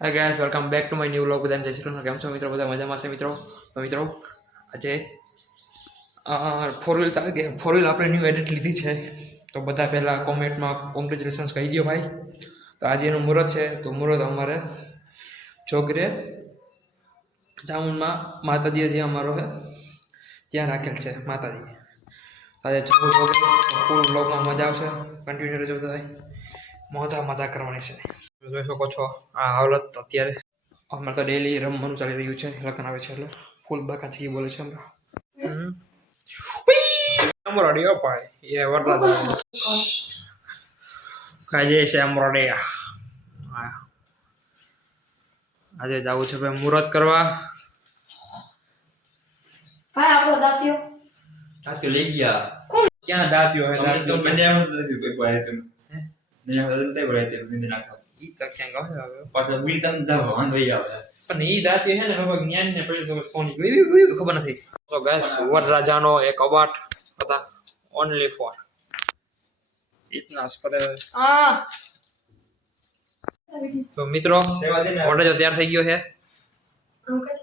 Hi guys welcome back to my new vlog. બધાને જય શ્રી કૃષ્ણ. કેમ છો મિત્રો? બધા મજામાં છે મિત્રો? તો મિત્રો આજે ફોર વ્હીલ આપણે ન્યૂ એડિટ લીધી છે. તો બધા પહેલાં કોમેન્ટમાં કોંગ્રેચ્યુલેશન્સ કહી દો ભાઈ. તો આજે એનું મુહૂર્ત છે. તો મુહૂર્ત અમારે ચોકરે જામુનમાં માતાજી જે અમારો છે ત્યાં રાખેલ છે માતાજી. આજે ચોકરે ફૂલ વ્લોગમાં મજા આવશે. કન્ટિન્યુ રહેજો બધા. મજા કરવાની છે. જોઈ શકો છો આ હાલત અત્યારે અમારે તો ડેલી રમવાનું ચાલી રહ્યું છે. લગ્ન આવે છે એટલે ફૂલ બાકાથી બોલે છે અમારો રેડિયો ભાઈ એ વરરાજા કાજે છે અમારો રેડિયા. આજે જવું છે ભાઈ મુહૂર્ત કરવા. ભાઈ આપણો દાંતિયો आज के ले गया ક્યાં દાંતિયો હે? तो मैंने एक बार तुम मैंने हलते बड़े थे दिन ना ઈ તો ક્યાં ગયો હવે पास भी तम दा वान भई आवे પણ ઈ દાંતિયો હે ને હવે જ્ઞાન ને પછી તો સોની ગઈ ખબર નથી. તો ગાઈસ વરરાજાનો એક અવાર્ડ હતા ઓનલી ફોર ઇતના સ્પરે. હા તો મિત્રો ઓર્ડર તૈયાર થઈ ગયો છે.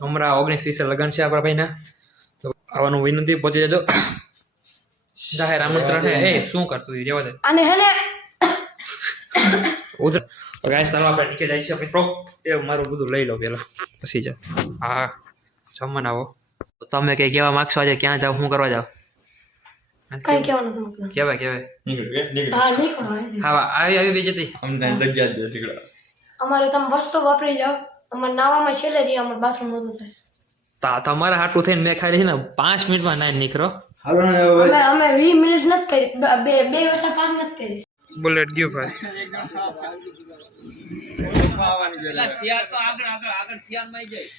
હમણાં 19-20 લગન છે આપણા ભાઈના. તો આવવાનું વિનંતી પહોંચી જજો. જાહેર આમંત્રણ હે. એ શું કરતું રેવા દે અને હેને ઉધર. ગાઈસ ચાલો આપણે નીચે જઈએ છીએ મિત્રો. એ મારું બધું લઈ લો પેલા પછી જા. હા જમવાના આવો. તમે કઈ કહેવા માંગશો? આજે ક્યાં જાવ, શું કરવા જાવ? કઈ કહેવાનું નથી. કહેવાય निकल હા નહીં પણ હા આવી બી જતી. हम नहीं लग गया जो टिकड़ा અમારે તમે વસ્તુ વાપરી જાઓ. અમારે નાવામાં છેલ્લે રહી અમારે બાથરૂમ નહોતું થાય. તમારા હાટું થઈને મેં ખાઈ રહી ને 5 મિનિટમાં નાઈ નીકળો. हालो ना અમે 20 મિનિટ નથી કરી. બે વર્ષ 5 નથી કરી. બુલેટ ગયો ભાઈ. શિયાળ તો આગળ શિયાળમાં જાય.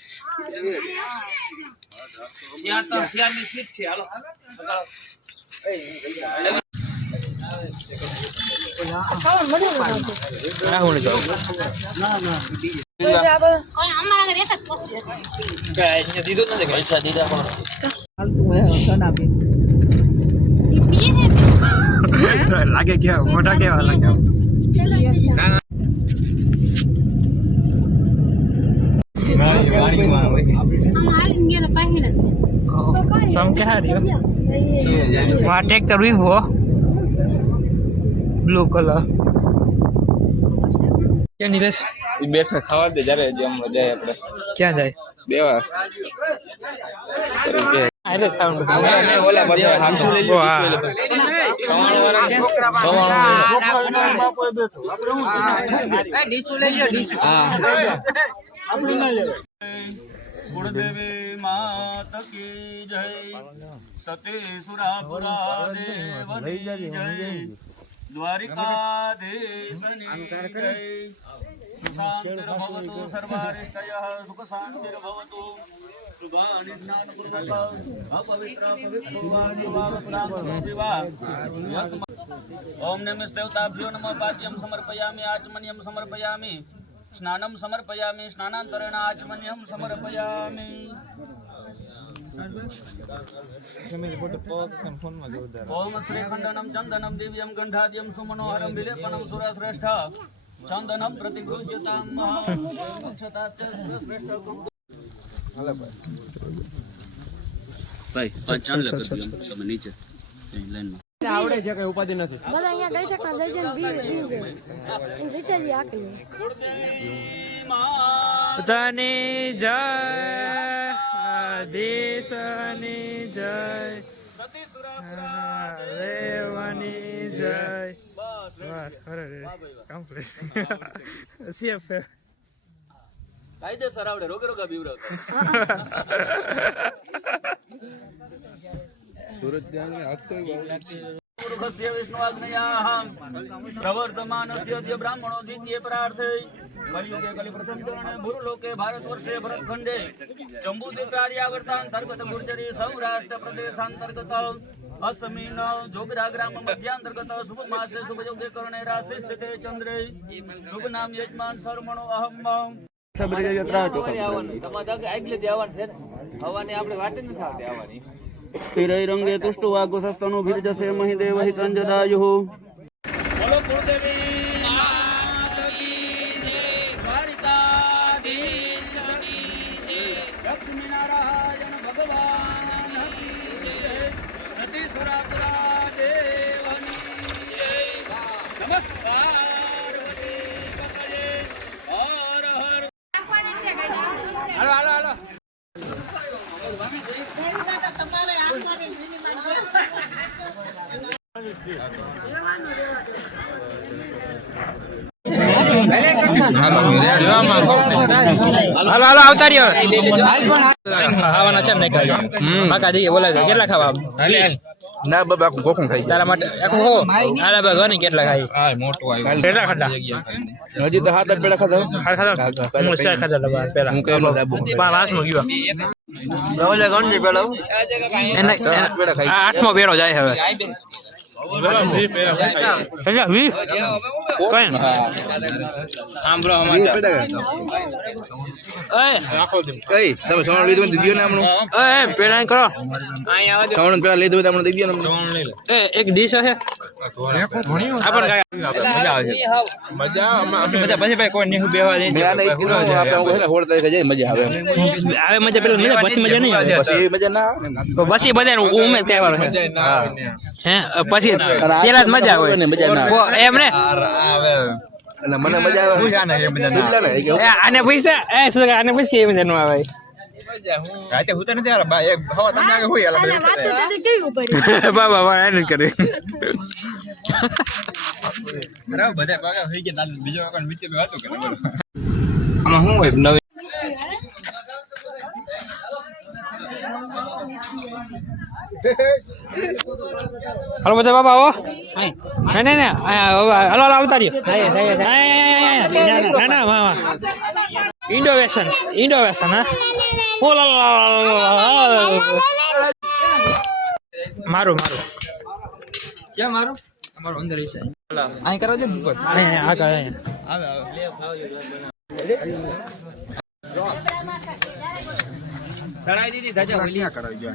શિયાળની સીટ છે. હાલો ખાવાનું મજા નથી આ હું જાઉં દીધું નથી પૈસા દીધા પણ લાગે કેવા મોટા કેવા લાગે. સમ ક્યાં રહ્યો વા ટ્રેક્ટર વિવો બ્લુ કલર ક્યાં નીલેશ બેઠા ખાવા દે જ્યારે જે હમણાં જાય આપણે ક્યાં જાય દેવા અરે સાઉન્ડ ઓલા બધા હાંસુ લઈ લો कुलदेवी मात की जय सती सुरापुरा देवनी जय द्वारिकाधीशनी जय सुशांतिर्भवतु सर्वारिष्टयः सुख शांतिर्भवतु शुभानि स्नानपूर्वकम् अपवित्र पवित्रो वासुनामविवाह ओम नमः देवताभ्यो नमः पाद्यं समर्पयामि आचमन्यं समर्पयामि स्नानं समर्पयामि स्नानान्तरेण आचमन्यं समर्पयामि ओम श्रीखण्डनं चन्दनं दिव्यं गन्धाद्यं सुमनोहरं विलेपनं सुरश्रेष्ठ चन्दनं प्रतिगृह्यतां महाक्षताश्च सुरश्रेष्ठ भाई पांचान लगे તમે નીચે લાઈનમાં આવડે છે કઈ ઉપાધિ નથી. બધા અહીંયા ગઈ શકતા જઈ જઈને રીચાર્જ આકે તને જય દેશની જય દેવની જય. બસ અરે કમ્પ્લીટ સીએફ કાયદેસર આવડે રોગે રોગા બીવરાવતા સુરત જાને હકતો પુરુષસ્ય વિષ્ણુવાગ્નયાઃ પ્રવર્તમાનસ્ય દ્ય બ્રાહ્મણો દ્વિતીય પ્રાર્થે કલિયુગે કલિ પ્રથમ ચરણે ભૂલોકે ભારતવર્ષે ભરતખંડે જંબુદ્વીપ આર્યાવર્તાંતર્ગત ગુર્જરી સૌરાષ્ટ્ર પ્રદેશાંતર્ગત અસમીન જોગરા ગ્રામ મધ્યાંતર્ગત શુભ માસે શુભ યોગે કરણે રાશિ સ્થિતે ચંદ્રે શુભ નામ યજમાન સરમણો અહમ સ્થિરૈરંગે તુષ્ટુ વાગુસસ્તનુ ભીર્જસે મહિદેવ હિતંજદાયુઃ બોલો કુળદેવી માત કી જય દ્વારિકા હાલો હાલો આવતા રહ્યો ખાવાના છે ને કાકા જઈએ બોલાય કેટલા ખાવા ના બાબા ગોખું ખાઈ તારા માટે આખું હો હાલા બા ઘણી કેટલા ખાઈ મોટું આવ્યું કેટલા ખાધા હજી તો હાથ જ પેલા ખાધા હું શેર ખાધા લબા પેલા હું કેમ પાંચમો ગયો ઓલે ગણની પેલા આઠમો પેરો જાય હવે અચ્છા વી કઈ સાંભળો સમાચાર કઈ તમે સોણ લીધું દીધું ને આપણું પેલા કરો સોણ પેલા લીધું આપણે દઈ દો ને એક ડીશ હશે આપણ બધા પછી ભાઈ કોઈ નહીં બેહવા દે મેં આને 1 કિલો આપણે 16 તારીખે જઈ મજા આવે આવે મજા પેલા મજા પછી મજા નહીં આવે પછી મજા ના આવે તો પછી બધા ઉમે તહેવાર છે હે પછી પેલા જ મજા આવે ને મજા ના આવે એમ ને એટલે મને મજા આવે આને પૈસા શું આને પૈસા કેવી મજા નો આવે રાતે હું તો નથી યાર બા એક હવા તમને આગે હોય અને માથે દાદી કેવી ઉપાડી બાબા એને જ કરે બરાબર બધા પાગા થઈ ગયા નાલ બીજો કોણ વિચે વાતો કરે બોલો આમાં શું હોય નવી હાલો બધા બાબા આવો નહીં નહીં હાલો હાલો આવતા રહ્યો ના ના મામા ઇન્ડોવેશન હા મારું ક્યાં મારું અમારો અંદર છે અહીં કરાવ દે ઉપર આ કરે આવે સડાઈ દીધી ધજા ઓલી કરાવી જો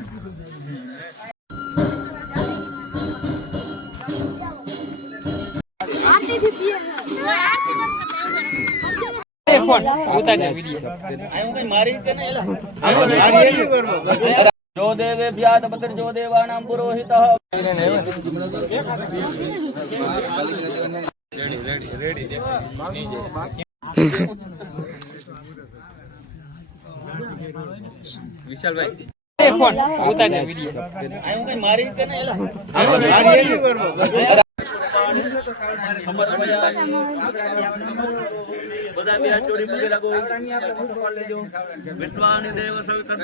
ફોન ઉતાર વિડિયો મારી કે ને જો દેવે ભ્યાત બકર જો દેવાનામ પુરોહિત વિશાલભાઈ ફોન ઉતાર વિડિયો મારી કે ને બધા બે જોડી પગે લાગો વિશ્વાની દેવ સવિતર